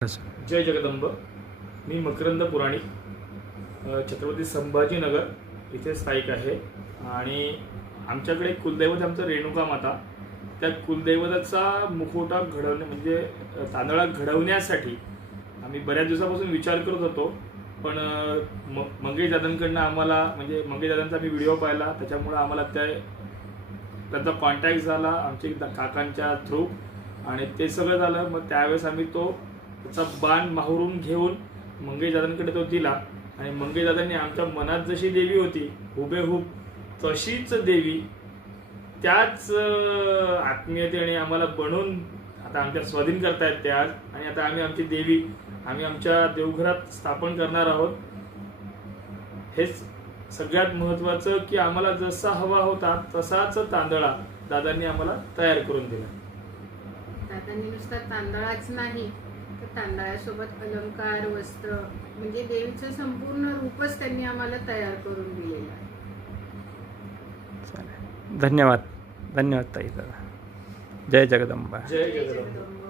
जय जगदंब. मी मकरंद पुराणिक, छत्रपती संभाजीनगर इथे स्थायिक आहे. आणि आमच्याकडे कुलदैवत आमचं रेणुका माता. त्या कुलदैवताचा मुखवटा घडवणे म्हणजे तांदळा घडवण्यासाठी आम्ही बऱ्याच दिवसापासून विचार करत होतो. पण मंगेश दादांकडनं आम्हाला म्हणजे मंगेश दादांचा मी व्हिडिओ पाहिला, त्याच्यामुळे आम्हाला त्यांचा कॉन्टॅक्ट झाला आमच्या काकांच्या थ्रू, आणि ते सगळं झालं. मग त्यावेळेस आम्ही त्याचा बाण माहुरून घेऊन मंगेश दादांकडे तो दिला. आणि मंगेश दादांनी आमच्या मनात जशी देवी होती हुबेहूब तशीच देवी त्याच आत्मीयतेने आम्हाला बनवून आता आमच्या स्वाधीन करतायत ते आज. आणि आता आम्ही आमची देवी आम्ही आमच्या देवघरात स्थापन करणार आहोत. हेच सगळ्यात महत्त्वाचं की आम्हाला जसा हवा होता तसाच तांदळा दादांनी आम्हाला तयार करून दिला. दादांनी नुसता तांदळाच नाही तर तांदळासोबत अलंकार, वस्त्र म्हणजे देवीचं संपूर्ण रूपच त्यांनी आम्हाला तयार करून दिलेलं आहे. धन्यवाद. धन्यवाद ताई दादा. जय जगदंबा. जय जगदंबा.